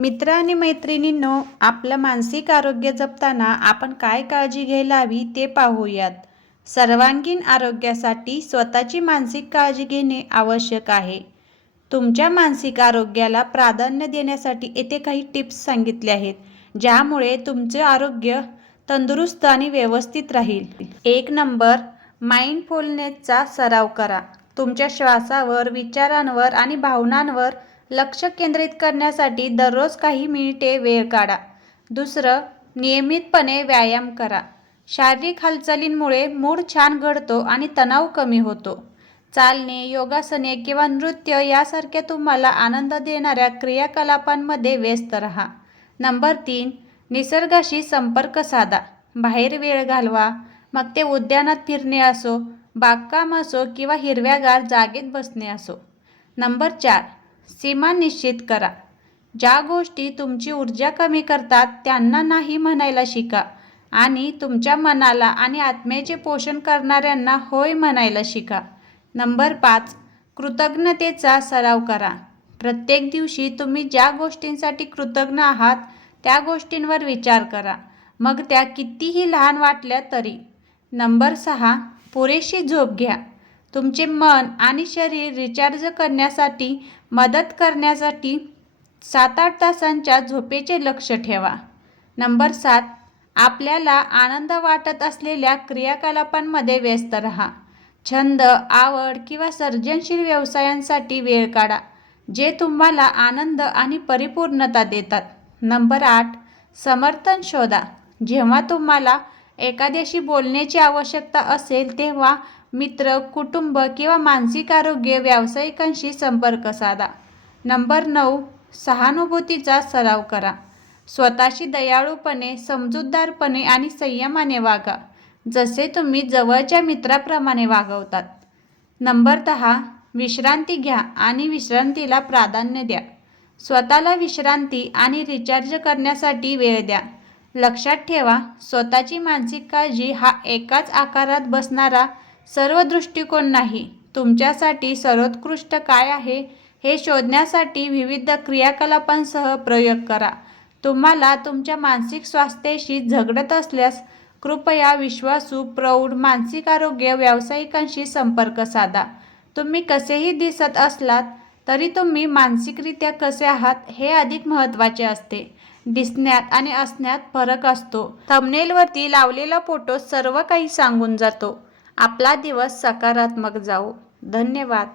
मित्र आणि मैत्रिणींनो आपलं मानसिक आरोग्य जपताना आपण काय काळजी घ्यायला हवी ते पाहूयात. सर्वांगीण आरोग्यासाठी स्वतःची मानसिक काळजी घेणे आवश्यक आहे. तुमच्या मानसिक आरोग्याला प्राधान्य देण्यासाठी येथे काही टिप्स सांगितले आहेत ज्यामुळे तुमचे आरोग्य तंदुरुस्त आणि व्यवस्थित राहील. एक नंबर माइंडफुलनेसचा सराव करा. तुमच्या श्वासावर विचारांवर आणि भावनांवर लक्ष केंद्रित करण्यासाठी दररोज काही मिनिटे वेळ काढा. दुसरं नियमितपणे व्यायाम करा. शारीरिक हालचालींमुळे मूड छान घडतो आणि तणाव कमी होतो. चालणे योगासने किंवा नृत्य यासारख्या तुम्हाला आनंद देणाऱ्या क्रियाकलापांमध्ये व्यस्त राहा. नंबर तीन निसर्गाशी संपर्क साधा. बाहेर वेळ घालवा. मग ते उद्यानात फिरणे असो बागकाम असो किंवा हिरव्यागार जागेत बसणे असो. नंबर चार सीमा निश्चित करा. ज्या गोष्टी तुमची ऊर्जा कमी करतात त्यांना नाही म्हणायला शिका आणि तुमच्या मनाला आणि आत्म्याचे पोषण करणाऱ्यांना होय म्हणायला शिका. नंबर पाच कृतज्ञतेचा सराव करा. प्रत्येक दिवशी तुम्ही ज्या गोष्टींसाठी कृतज्ञ आहात त्या गोष्टींवर विचार करा. मग त्या कितीही लहान वाटल्या तरी. नंबर सहा पुरेशी झोप घ्या. तुमचे मन आणि शरीर रिचार्ज करण्यासाठी मदत करण्यासाठी सात आठ तासांच्या झोपेचे लक्ष ठेवा. नंबर सात आपल्याला आनंद वाटत असलेल्या क्रियाकलापांमध्ये व्यस्त रहा. छंद आवड किंवा सर्जनशील व्यवसायांसाठी वेळ काढा जे तुम्हाला आनंद आणि परिपूर्णता देतात. नंबर आठ समर्थन शोधा. जेव्हा तुम्हाला एखाद्याशी बोलण्याची आवश्यकता असेल तेव्हा मित्र कुटुंब किंवा मानसिक आरोग्य व्यावसायिकांशी संपर्क साधा. नंबर नऊ सहानुभूतीचा सराव करा. स्वतःशी दयाळूपणे समजूतदारपणे आणि संयमाने वागा जसे तुम्ही जवळच्या मित्राप्रमाणे वागवतात. नंबर दहा विश्रांती घ्या आणि विश्रांतीला प्राधान्य द्या. स्वतःला विश्रांती आणि रिचार्ज करण्यासाठी वेळ द्या. लक्षात ठेवा स्वतःची मानसिक काळजी हा एकाच आकारात बसणारा सर्व दृष्टिकोन नाही. तुमच्यासाठी सर्वोत्कृष्ट काय आहे हे शोधण्यासाठी विविध क्रियाकलापांसह प्रयोग करा. तुम्हाला तुमच्या मानसिक स्वास्थ्याशी झगडत असल्यास कृपया विश्वासू प्रौढ मानसिक आरोग्य व्यावसायिकांशी संपर्क साधा. तुम्ही कसेही दिसत असलात तरी तुम्ही मानसिकरित्या कसे आहात हे अधिक महत्त्वाचे असते. दिसण्यात आणि असण्यात फरक असतो. थंबनेलवरती लावलेला फोटो सर्व काही सांगून जातो. आपला दिवस सकारात्मक जाओ धन्यवाद.